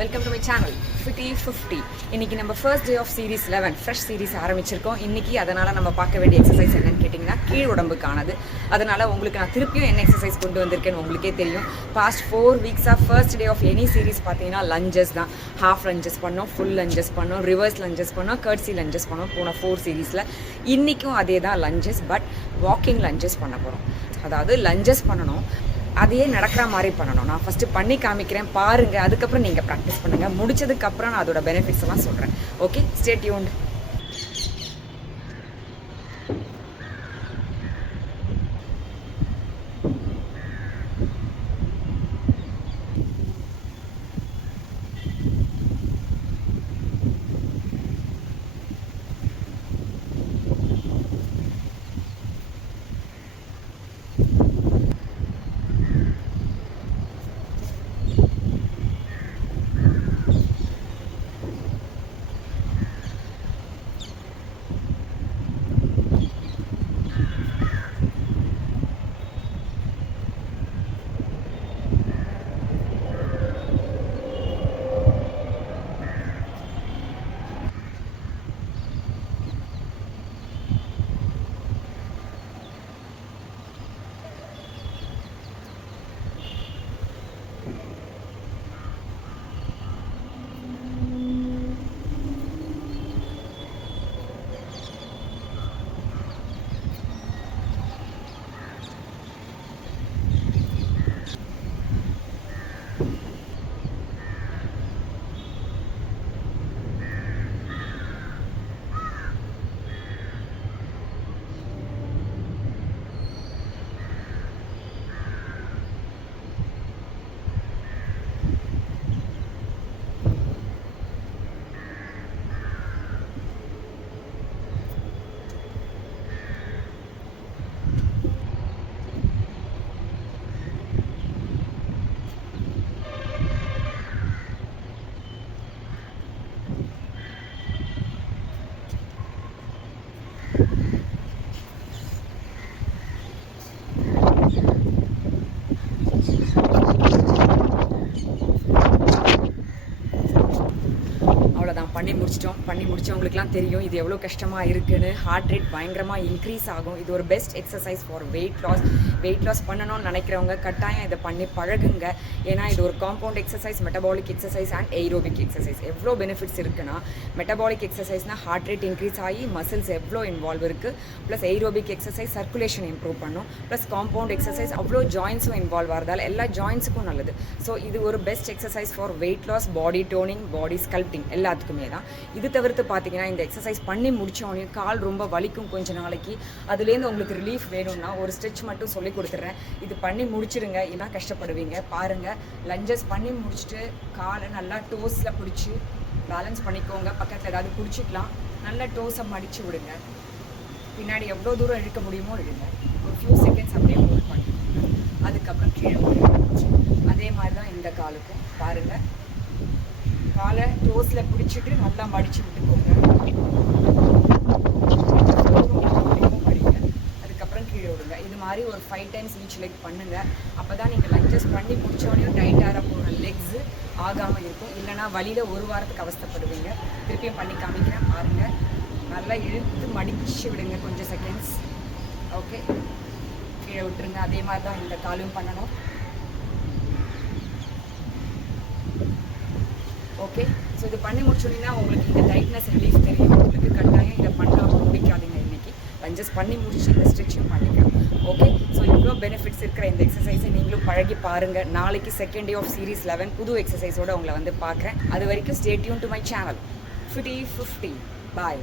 Welcome to my channel fifty 50. இன்றைக்கி நம்ம first day of series 11 fresh series ஆரம்பிச்சிருக்கோம். இன்றைக்கி அதனால் நம்ம பார்க்க வேண்டிய எக்ஸசைஸ் என்னன்னு கேட்டிங்கன்னா கீழ் உடம்புக்கானது. அதனால் உங்களுக்கு நான் திருப்பியும் என்ன எக்ஸசைஸ் கொண்டு வந்திருக்கேன்னு உங்களுக்கே தெரியும். பாஸ்ட் 4 வீக்ஸாக first day of any series பார்த்தீங்கன்னா லஞ்சஸ் தான். ஹாஃப் லஞ்சஸ் பண்ணோம், ஃபுல் லஞ்சஸ் பண்ணோம், ரிவர்ஸ் லஞ்சஸ் பண்ணோம், கர்ட்ஸி லஞ்சஸ் பண்ணோம் போன 4 சீரீஸில். இன்றைக்கும் அதே தான் லஞ்சஸ், பட் வாக்கிங் லஞ்சஸ் பண்ண போகிறோம். அதாவது லஞ்சஸ் பண்ணணும், அதையே நடக்கிற மாதிரி பண்ணணும். நான் ஃபஸ்ட்டு பண்ணி காமிக்கிறேன், பாருங்கள். அதுக்கப்புறம் நீங்கள் ப்ராக்டிஸ் பண்ணுங்கள். முடிச்சதுக்கப்புறம் நான் அதோட பெனிஃபிட்ஸ் எல்லாம் சொல்கிறேன். Okay, stay tuned. பண்ணி முடிச்சவங்களுக்குலாம் தெரியும் இது எவ்வளோ கஷ்டமாக இருக்குன்னு. ஹார்ட் ரேட் பயங்கரமாக இன்க்ரீஸ் ஆகும். இது ஒரு best exercise for weight loss பண்ணணும்னு நினைக்கிறவங்க கட்டாயம் இதை பண்ணி பழகுங்க. ஏன்னா இது ஒரு compound exercise, metabolic exercise and aerobic exercise. எவ்வளோ பெனிஃபிட்ஸ் இருக்குன்னா, மெட்டபாலிக் எக்ஸசைஸ்னால் ஹார்ட் ரேட் இன்க்ரீஸ் ஆகி மசில்ஸ் எவ்வளோ இன்வால்வ் இருக்குது, plus aerobic exercise circulation improve பண்ணும், ப்ளஸ் காம்பவுண்ட் எக்ஸசைஸ் அவ்வளோ ஜாயின்ஸும் இன்வால்வ் ஆகிறதால எல்லா ஜாயின்ஸுக்கும் நல்லது. ஸோ இது ஒரு best exercise for weight loss, body toning, body sculpting எல்லாத்துக்குமே தான். இது தவிர்த்து பார்த்தீங்கன்னா இந்த எக்ஸசைஸ் பண்ணி முடித்தோடனே கால் ரொம்ப வலிக்கும் கொஞ்ச நாளைக்கு. அதுலேருந்து உங்களுக்கு ரிலீஃப் வேணும்னா ஒரு ஸ்ட்ரெச் மட்டும் சொல்லி கொடுத்துட்றேன். இது பண்ணி முடிச்சிடுங்க, இன்னும் கஷ்டப்படுவீங்க. பாருங்கள், லஞ்சஸ் பண்ணி முடிச்சுட்டு காலை நல்லா டோஸில் பிடிச்சி பேலன்ஸ் பண்ணிக்கோங்க. பக்கத்தில் ஏதாவது பிடிச்சிக்கலாம். நல்லா டோஸை மடித்து விடுங்க. பின்னாடி எவ்வளோ தூரம் இழுக்க முடியுமோ இழுங்க. ஒரு ஃபியூ செகண்ட்ஸ் அப்படியே ஹோல்ட் பண்ணிக்கோங்க. அதுக்கப்புறம் கீழே அதே மாதிரி தான் இந்த காலுக்கும். பாருங்கள், காலை டோஸில் பிடிச்சிட்டு நல்லா மடித்து விட்டுக்கோங்க. மடிங்க, அதுக்கப்புறம் கீழே விடுங்க. இது மாதிரி ஒரு 5 டைம்ஸ் ஈச் லெக் பண்ணுங்கள். அப்போ தான் நீங்கள் லஞ்சஸ் பண்ணி முடித்தோடனே டைட்டாக போகிற லெக்ஸு ஆகாமல் இருக்கும். இல்லைனா வழியில் ஒரு வாரத்துக்கு அவஸ்தைப்படுவீங்க. திருப்பியும் பண்ணி காமிக்கிறேன் பாருங்கள். நல்லா இழுத்து மடிச்சு விடுங்க கொஞ்சம் செகண்ட்ஸ். ஓகே, கீழே விட்டுருங்க. அதே மாதிரி தான் இந்த காலும் பண்ணணும். ஓகே, ஸோ இது பண்ணி முடிச்சோன்னா உங்களுக்கு இந்த டைட்னஸ் ரிலீஃப் தெரியும். உங்களுக்கு கட்டாயம் இதை பண்ணாமல் முடிக்காதீங்க. இன்றைக்கி லஞ்சஸ் பண்ணி முடிச்சு இந்த ஸ்ட்ரெச்சும் பண்ணிக்கலாம். ஓகே, ஸோ இவ்வளோ பெனிஃபிட்ஸ் இருக்கிற இந்த எக்ஸசைஸை நீங்களும் பழகி பாருங்கள். நாளைக்கு செகண்ட் டே ஆஃப் சீரீஸ் 11 புது எக்ஸசைஸோடு உங்களை வந்து பார்க்குறேன். அது வரைக்கும் stay tune to my channel fifty 50. Bye.